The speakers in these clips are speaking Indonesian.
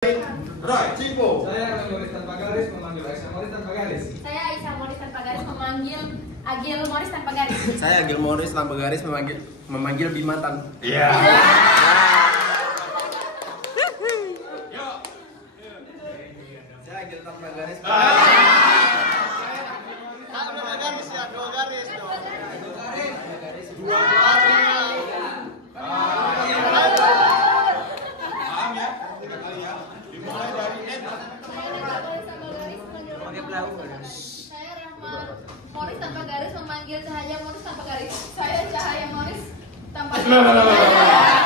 Roy, Cipo. Saya Moris tanpa garis memanggil Aisyah Moris tanpa garis. Saya Aisyah Moris tanpa garis memanggil Agil Moris tanpa garis. Saya Agil Moris tanpa garis memanggil Bima Tan. Iya. Saya Agil tanpa garis. Tanpa garis ya, dua garis dong. Dua paham ya? Tiga kali ya. Dimulai dari Neta. Saya Rahma Moris tanpa garis memanggil Cahaya Moris tanpa garis. Saya Cahaya Moris tanpa garis.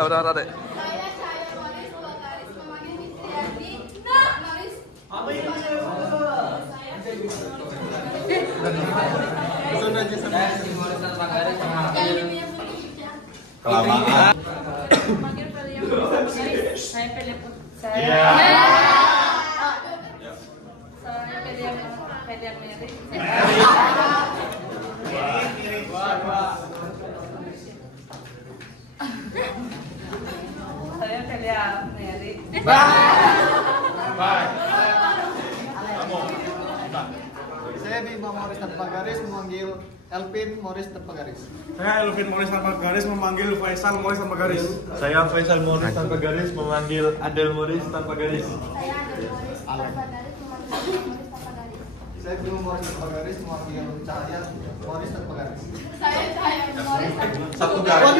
Udah, Dek. Saya Cahaya Moris dua garis memanggil Fitriani Moris. Apa ini? Kelamaan. Memanggil Felia Moris tanpa garis. Saya Felia Saya Felia Mary. Saya Felia Mary. Baik. Kamu. Saya Bima Moris tanpa garis memanggil Elvin Moris tanpa garis. Saya Elvin Moris tanpa garis memanggil Faisal Moris tanpa garis. Saya Faisal Moris tanpa garis memanggil Adel Moris tanpa garis. Saya Adel Moris tanpa garis memanggil Moris tanpa garis. Saya Bima Moris tanpa garis memanggil Cahaya Moris tanpa garis. Saya Cahaya Moris Satu garis.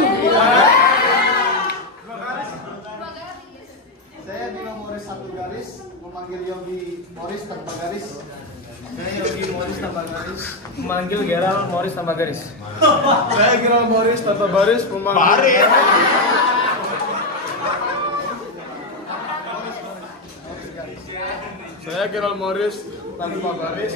Saya Bima Moris satu garis memanggil Yogi Moris tanpa garis. Saya Yogi Moris tanpa garis memanggil Gerald Moris tanpa garis. Saya Gerald Moris tanpa baris memanggil Baris. Saya Gerald Moris tanpa baris.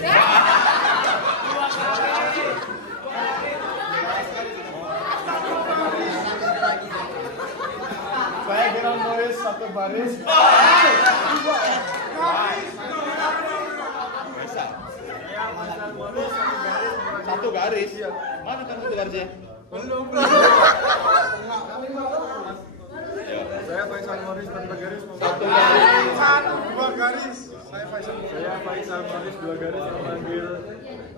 Saya Gerald Moris satu baris. Satu garis. Mana kan satu garisnya? Belum. Saya Faisal Moris tanpa garis. Satu garis. Dua garis. Saya Faisal Moris dua garis memanggil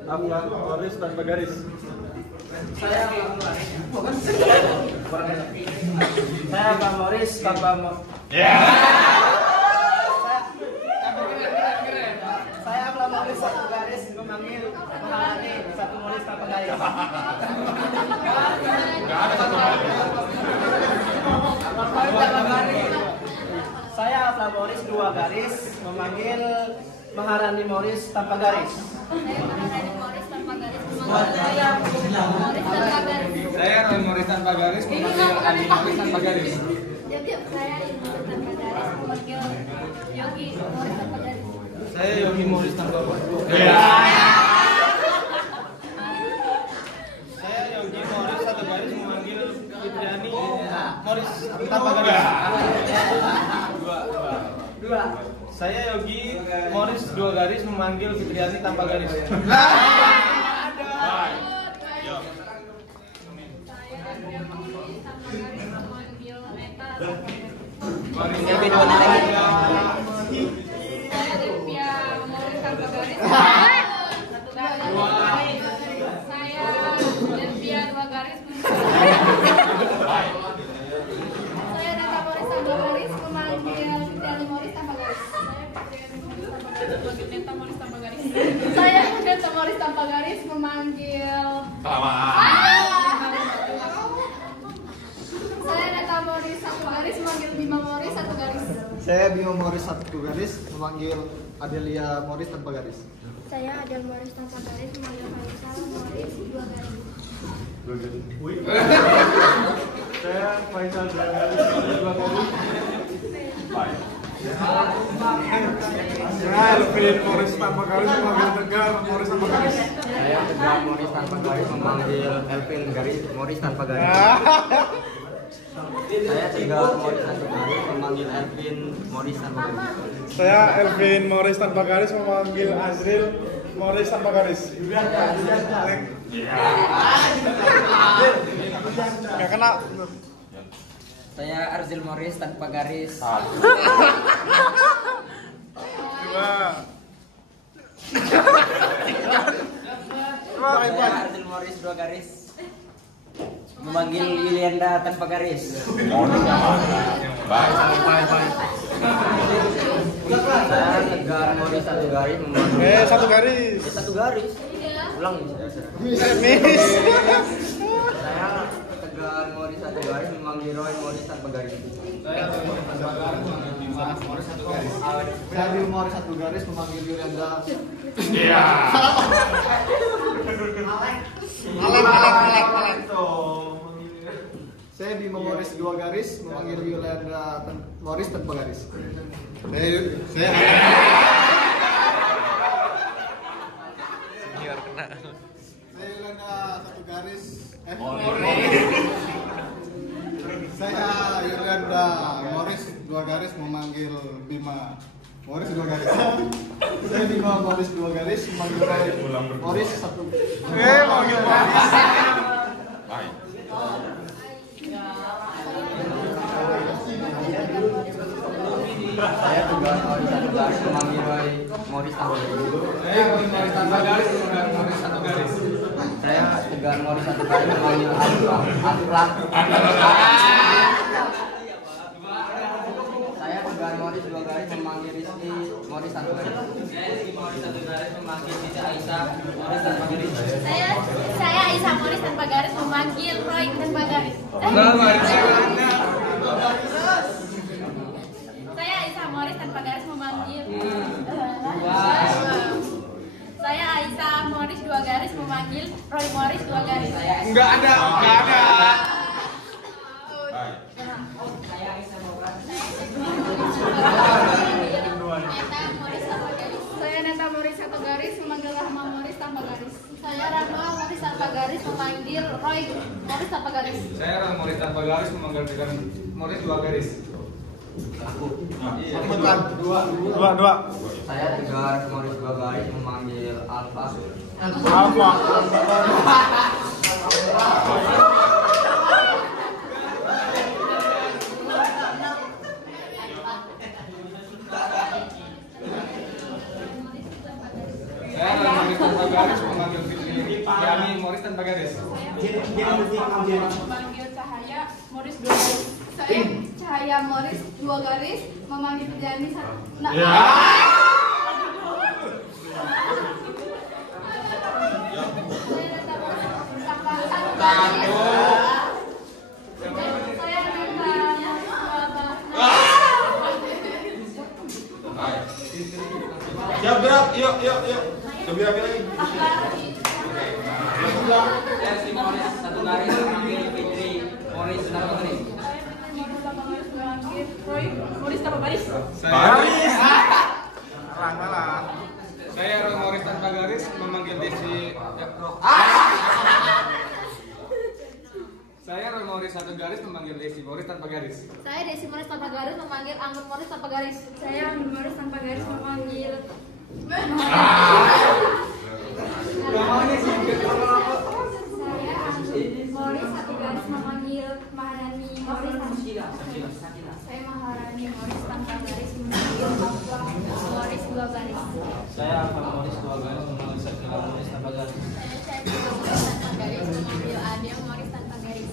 Afgan Moris tanpa garis. Saya Bang Moris tanpa Saya Bang Moris satu garis memanggil Maharani satu Moris tanpa garis. Enggak ada satu garis. Saya Bang Moris dua garis memanggil Maharani Moris tanpa garis. Saya Maharani Moris tanpa garis memanggil Moris tanpa garis. Saya Roy Moris tanpa garis memanggil Andi Moris tanpa garis. Jadi saya Moris tanpa garis memanggil Yogi Moris tanpa garis. Saya Yogi Moris tanpa garis. Saya Yogi Moris satu garis memanggil Fitriani Moris tanpa garis. Dua. Saya Yogi Moris dua garis memanggil Fitriani tanpa garis. Saya Neta Moris tanpa garis memanggil Saya Neta Moris satu garis memanggil Bima Moris satu garis. Saya Bima Moris satu garis memanggil Adelia Moris tanpa garis. Saya Adel Moris tanpa garis memanggil Faisal Moris dua garis. Saya Faisal dua garis dua garis. Saya Elvin Moris tanpa garis memanggil Tegar Moris tanpa garis. Saya Tegar Moris tanpa garis memanggil Elvin Moris tanpa garis. Saya Tegar Morris satu garis memanggil Elvin Morris tanpa garis. Saya Elvin Morris tanpa garis memanggil Azril Morris tanpa garis. Nggak kena. Saya Arzil Morris tanpa garis. Saya Arzil Morris 2 garis memanggil Yulianda tanpa garis. Saya Tegar Morris 1 garis memanggil 1 garis. 1 garis. Ulang nih. Miss. Saya Tegar Morris 1 garis memanggil Roy Morris tanpa garis. Saya Morris 1 garis. Saya Bill Morris 1 garis memanggil Yolanda. Alek. Saya Bima Morris 2 garis memanggil Yolanda Morris tanpa garis. Saya Yolanda 1 garis. Saya Yolanda Morris 2 garis memanggil Bima Morris 2 garis. Saya Bima Morris 2 garis memanggil Morris 1. Manggil Morris. Saya Tegar Morris 1 garis memanggil Roy Morris tanpa garis. Saya Morris tanpa garis memanggil Morris 1 garis. Saya Tegar Morris 1 garis memanggil Afrah. Saya Tegar Morris 2 garis memanggil Rizky Morris 1 garis. Saya Rizky Morris 1 garis memanggil Siti Aisyah Morris tanpa garis. Saya Aisyah Morris tanpa garis memanggil Roy tanpa garis. Saya Aisyah Morris tanpa garis memanggil. Saya Aisyah Morris 2 garis memanggil Roy Morris 2 garis. Enggak ada. Saya Neta Morris 1 garis memanggil Rahma Morris tanpa garis. Saya Rahma Morris tanpa garis memanggil Roy Morris tanpa garis. Saya Morris tanpa garis memanggil Tegar Morris 2 garis. Dua. Saya Tegar Morris 2 garis memanggil Alfa. Saya Morris tanpa garis memanggil Yani Morris tanpa garis. Memanggil Cahaya Morris 2 garis. Saya Cahaya Morris 2 garis memanggil Jani 1. Siap gerak, yuk. Lebih rapi lagi. Saya Rizky Morris 1 garis memanggil Fitri Morris tanpa garis. Morris tanpa garis. Saya Roy Morris tanpa garis memanggil Desi. Saya Roy Morris 1 garis memanggil Desi Morris tanpa garis. Saya Desi Morris tanpa garis memanggil Anggun Morris tanpa garis. Saya Anggun Morris tanpa garis memanggil saya Anggun Morris 1 garis memanggil Maharani Morris tanpa. Saya Maharani Morris tanpa garis memanggil Afla Morris 2 garis. Saya Afla Morris 2 garis memanggil Sakila Morris tanpa garis. Saya Morris tanpa garis memanggil Adel Morris tanpa garis.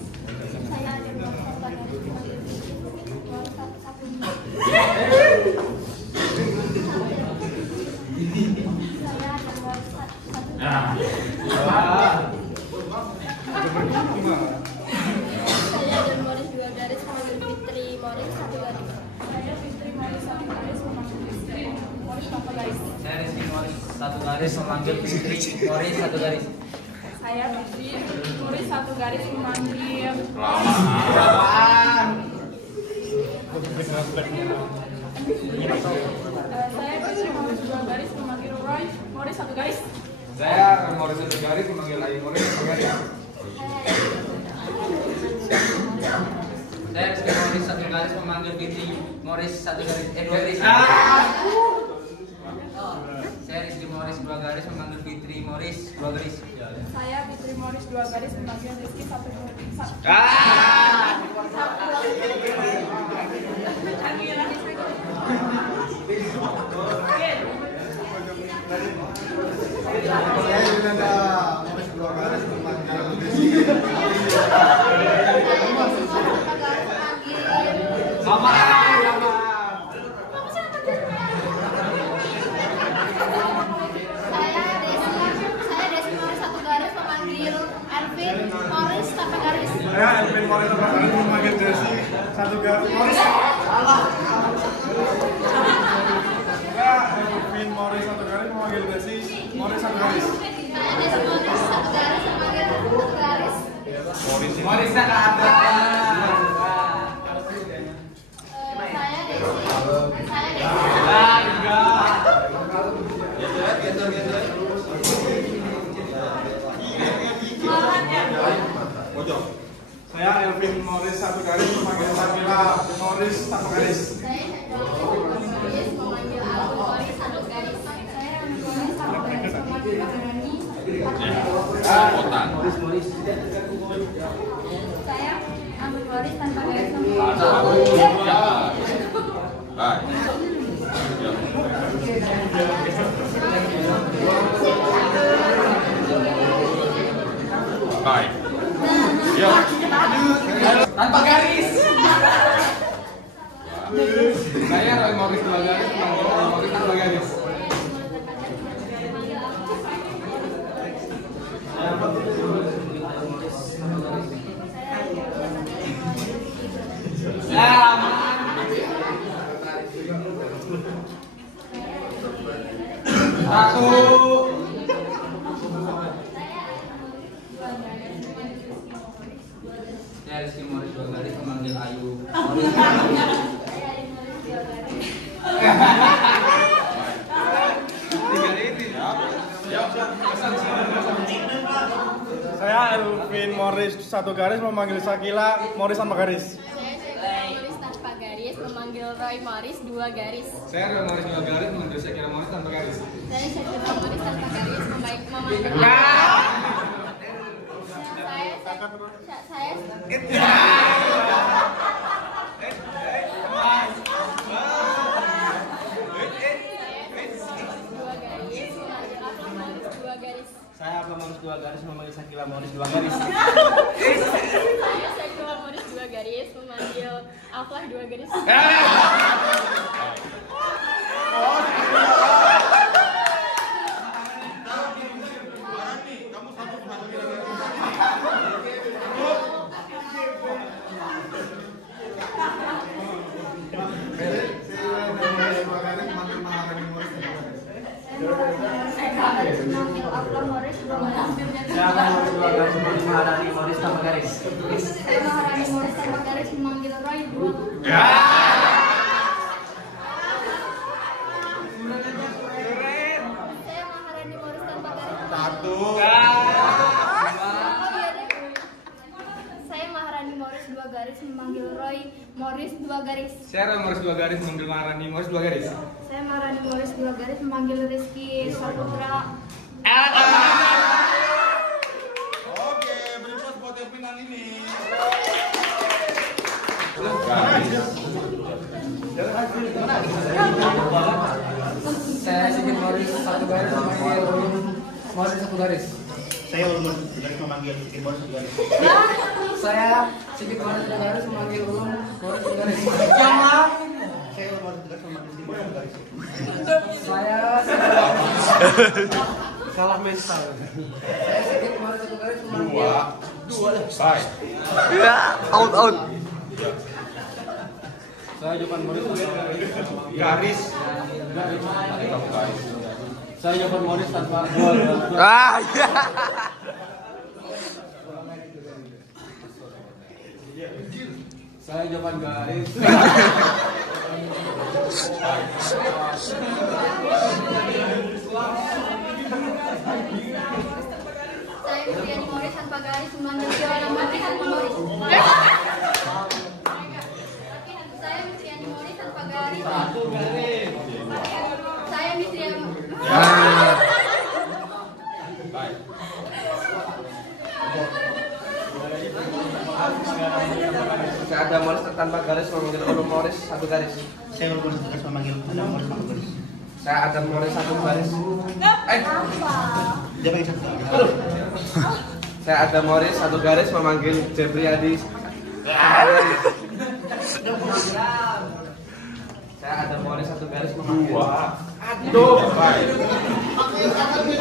Saya Adel Morris tanpa garis memanggil Morris 1. Saya John Morris 2 garis memanggil Fitri Morris 1 garis. Saya Fitri Morris 1 garis memanggil Fitri Morris tanpa garis. Saya Rizky Morris 1 garis memanggil Fitri Morris 1 garis. Saya Fitri Morris 1 garis memanggil saya Fitri Morris 2 garis memanggil Roy Morris 1 garis. Saya Roy Morris 1 garis memanggil Ayu Morris 1 garis. Saya Rizky Morris satu garis memanggil Fitri Morris satu garis. Garis. Saya Rizky Morris dua garis memanggil Fitri Morris dua garis. Saya Fitri Morris dua garis memanggil Rizky satu garis. Saya Yunanda Morris dua garis memanggil Rizky. Morris tanpa garis. Saya Elvin Morris tanpa garis memanggil Desi satu garis. Morris. Salah. Saya Elvin Morris satu garis memanggil Desi Morris satu garis. Saya Desi Morris satu garis memanggil satu garis. Morris nggak ada. Saya Desi. Saya Elvin Morris satu garis memanggil Sakila Morris satu garis. Saya Morris memanggil Alvin Morris satu garis. Saya Morris satu garis memanggil Rani. Morris. Saya Alvin Morris tanpa garis memanggil. Baik. Yo. Tanpa garis. Saya Roy Morris dua garis memanggil Roy Morris tanpa garis. Satu. Saya Rizky Morris dua garis memanggil Ayu. Saya Elvin Morris satu garis memanggil Sakila Morris tanpa garis. Saya Morris tanpa garis memanggil Roy Morris dua garis. Saya Roy Morris dua garis memanggil Shakira Morris tanpa garis. Saya Shakira Morris tanpa garis memanggil Saya Abdul Morris dua garis memanggil Sakila Morris dua garis. Saya Shakira Morris dua garis memanggil Aflah dua garis. Saya Morris dua garis memanggil Maharani Morris tanpa garis. Saya Maharani Morris tanpa garis memanggil Roy dua. Saya Maharani Morris tanpa garis. Satu. Saya Maharani Morris dua garis memanggil Roy Morris dua garis. Saya Roy Morris dua garis memanggil Maharani Morris dua garis. Saya Maharani Morris dua garis memanggil Rizky Saputra. Oke, beri plus buat Elvin ini. Saya Sigit Morris satu garis memanggil Morris satu garis. Saya Ulum garis memanggil Sigit Morris satu garis. Saya Sigit Morris dua garis memanggil Ulum Morris satu garis. Saya Ulum garis memanggil Sigit Morris satu garis. Saya kalah mental. Saya Sigit Morris satu garis memanggil Dua. Baik. Out. Saya Jovan Morris Garis. Saya Jovan Morris tanpa Saya Jovan garis. Saya Kristiani Morris tanpa garis memanggil Joanna Morris tanpa Morris. Adam Morris tanpa garis memanggil Ulum Morris satu garis. Saya Ulum Morris memanggil Adam Morris tanpa garis. Saya Adam Morris satu garis. Dia pakai satu. Saya Adam Morris satu garis memanggil Jeffrey Adi. Saya Adam Morris satu garis memanggil. Aduh.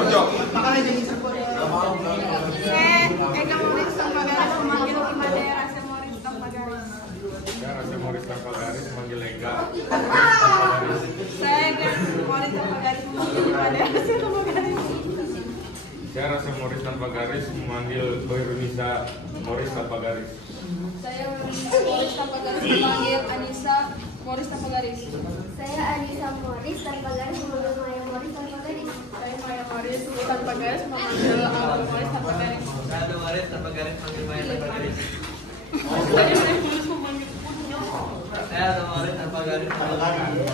Ojo. Ega Morris tanpa garis memanggil Imade Rasa Morris tanpa garis. Saya Rasa Morris tanpa garis memanggil Ega. Saya Ega Morris tanpa garis memanggil Imade Rasa tanpa garis. Saya Rasa Morris tanpa garis memanggil Hoirunisa Morris tanpa garis. Saya Morris tanpa garis memanggil Anissa Morris tanpa garis. Saya Anissa Morris tanpa garis memanggil Maya Morris tanpa garis. Saya Maya Morris tanpa garis memanggil Aldo Morris tanpa garis. Saya Adam Morris tanpa garis memanggil Maya tanpa garis. Saya Maya Morris memanggil Saya Adam Morris tanpa garis memanggil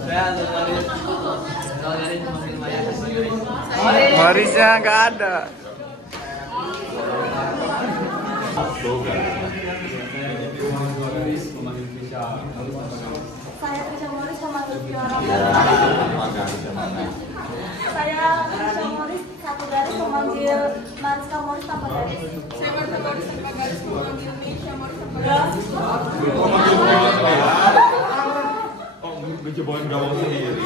Saya Adam Morris tanpa garis memanggil Maya tanpa garis. Morrisnya nggak ada. Saya Trisha Morris memanggil Fiora. Saya Trisha Morris satu garis memanggil Mariska Morris tanpa garis. Saya Marta Morris tanpa garis memanggil Meisha Morris tanpa garis. Oh, mencobain gawang sendiri.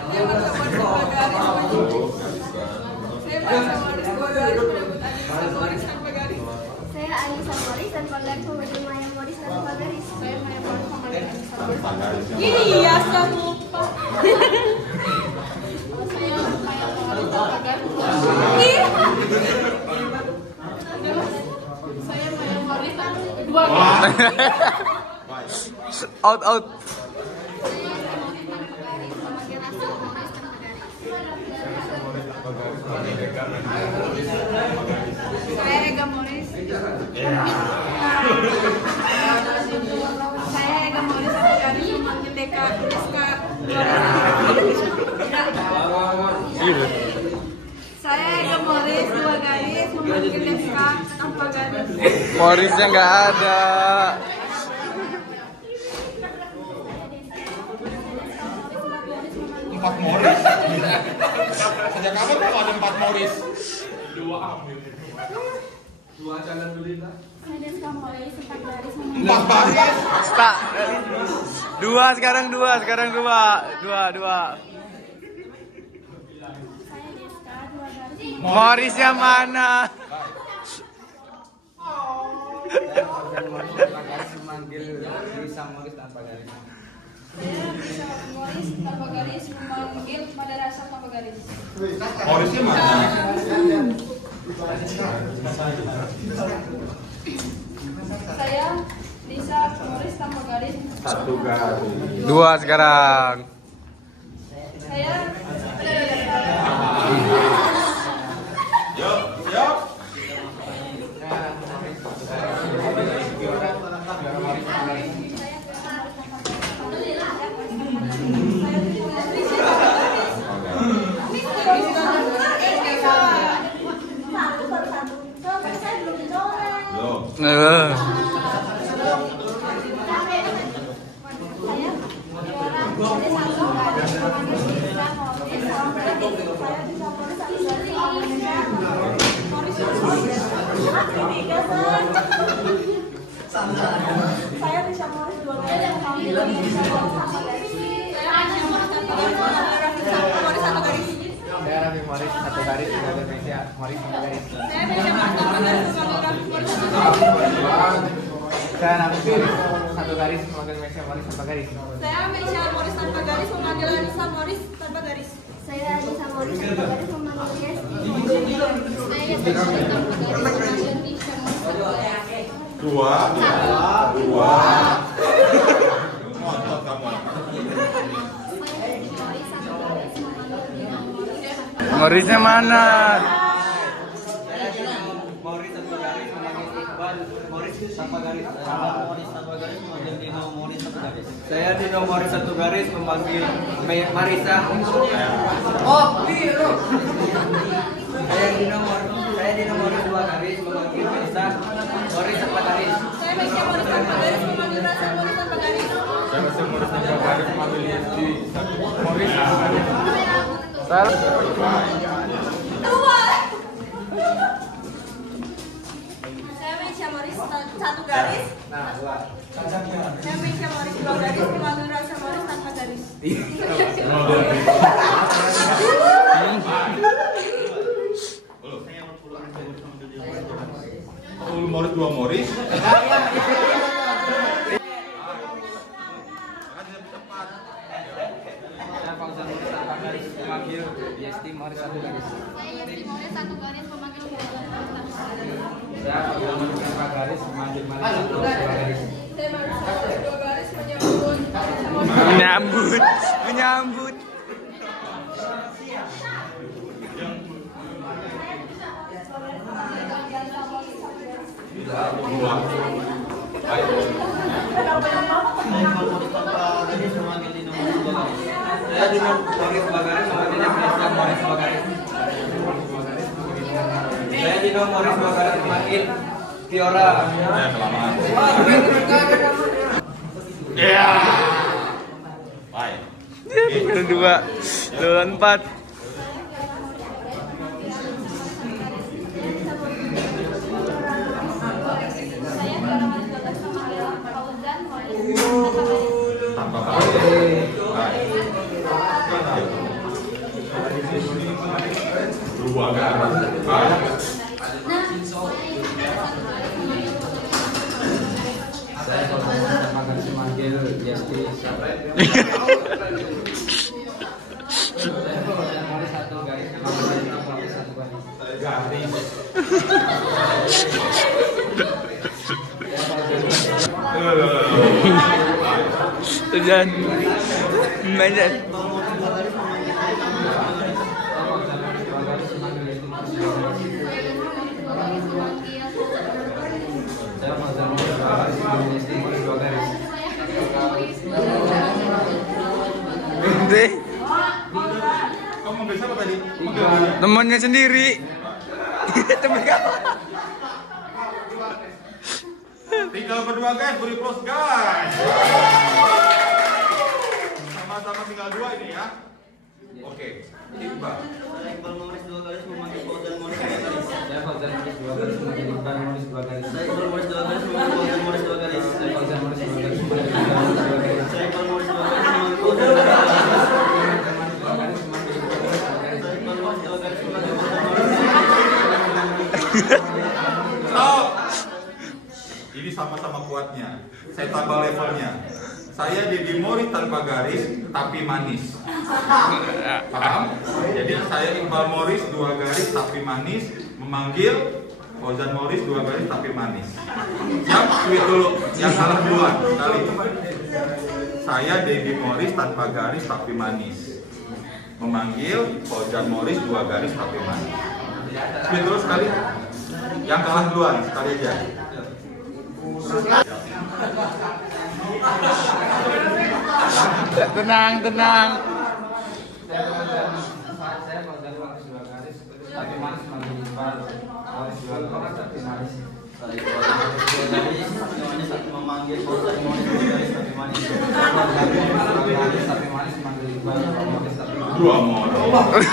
Saya Marta Morris tanpa garis. Saya Marta Morris tanpa garis. Anissa Morris tanpa garis. Saya Anissa Morris tanpa garis memanggil Maya Morris tanpa garis. Saya Maya Morris memanggil Anissa Morris. Ini ya lupa. Saya Maya Morris tanpa garis. Saya Maya Morris dua garis. Out. Saya Ega Morris. Saya Ega Morris satu garis memanggil Deska. Saya Ega Morris dua garis memanggil Deska tanpa garis. Morrisnya nggak ada. Empat Morris. Sejak kapan kok ada 4 Morris? Dua jalan dulu lah. Saya Deska Morris empat garis 4 memanggil. Morris. Dua sekarang dua. Saya Deska dua garis memanggil. Morrisnya mana? Tanpa garis memanggil Lisa Morris tanpa garis. Saya Lisa Morris tanpa garis memanggil Madarasa tanpa garis. Morrisnya mana? Saya Lisa Morris tanpa garis. Satu garis. Dua sekarang. Saya Yuk. Satu per satu. Soalnya saya belum dicoret. Loh. Saya Saya bisa Morris dua garis memanggil Lisa Morris tanpa garis. Saya Raffi Morris satu garis memanggil Meisha Morris tanpa garis. Saya Raffi satu garis memanggil Meisha Morris tanpa garis. Saya Meisha Morris tanpa garis memanggil Anissa Morris tanpa garis. Saya Anissa Morris tanpa garis memanggil Resti. Saya Tasya tanpa garis memanggil Nisha Morris tanpa garis. Dua. Ngotot kamu. Morrisnya mana? Morris satu garis memanggil Iqbal Morris tanpa garis. Morris tanpa garis memanggil Dino Morris tanpa garis. Saya Dino Morris satu garis memanggil Marisa. Oh, biru. Saya Meisha Morris tanpa garis memanggil Rachel Morris tanpa garis. Saya Rachel Morris tanpa garis memanggil Yesti Morris. Salah. Saya Meisha Morris satu garis. Saya Meisha Morris dua garis memanggil Rachel Morris tanpa garis. Morris dua Morris. Memanggil Yesti Morris satu garis. Saya Yesti Morris satu garis memanggil Fauzan Morris tanpa garis. Saya Fauzan Morris tanpa garis memanggil Malik satu garis. Saya Marisa Morris dua garis menyambut. Menyambut. Saya Dino Morris dua garis memanggil Christian Morris dua garis. Saya Dino Morris dua garis memanggil Tiora. Ya. Baik. Kedua, lawan 4. Saya Tiara Morris 12 memanggil Fauzan Morris tanpa garis. Dua garis. Saya Fauzan Morris tanpa garis memanggil Yesti. Saya Fauzan Morris satu garis memanggil Yesti Morris satu garis. Tujuan. Mainan. Saya Fauzan Morris dua garis memanggil Yesti Morris dua garis. Deh, Kamu manggil siapa tadi? temannya sendiri. Teman kamu. Tinggal berdua guys, beri plus guys. Sama-sama tinggal dua ini ya. Oke. Iqbal. Saya Iqbal Morris dua garis memanggil Fauzan Morris dua garis. Saya Fauzan Morris dua garis memanggil Iqbal Morris dua garis. Saya Iqbal Morris dua garis memanggil Fauzan Morris dua garis. Saya Fauzan Morris dua garis memanggil Iqbal Morris dua garis. Saya Iqbal Morris dua garis memanggil Fauzan Morris dua garis. Saya Iqbal Morris dua garis memanggil Fauzan Morris. Stop. Ini sama-sama kuatnya. Saya tambah levelnya. Saya Deddy Morris tanpa garis tapi manis. Paham? Jadi saya Iqbal Morris dua garis tapi manis memanggil Fauzan Morris dua garis tapi manis. Siap? Tweet dulu. Yang salah duluan. Kali. Saya Deddy Morris tanpa garis tapi manis memanggil Fauzan Morris dua garis tapi manis. Tweet dulu sekali. Yang kalah duluan sekali aja. Tenang, tenang. Saya Fauzan Morris dua garis tapi manis memanggil Iqbal Morris dua garis tapi manis. Saya Iqbal Morris dua garis tapi manis satu memanggil Fauzan Morris dua garis tapi manis. Garis tapi manis memanggil Iqbal Morris tapi manis. Dua Morris.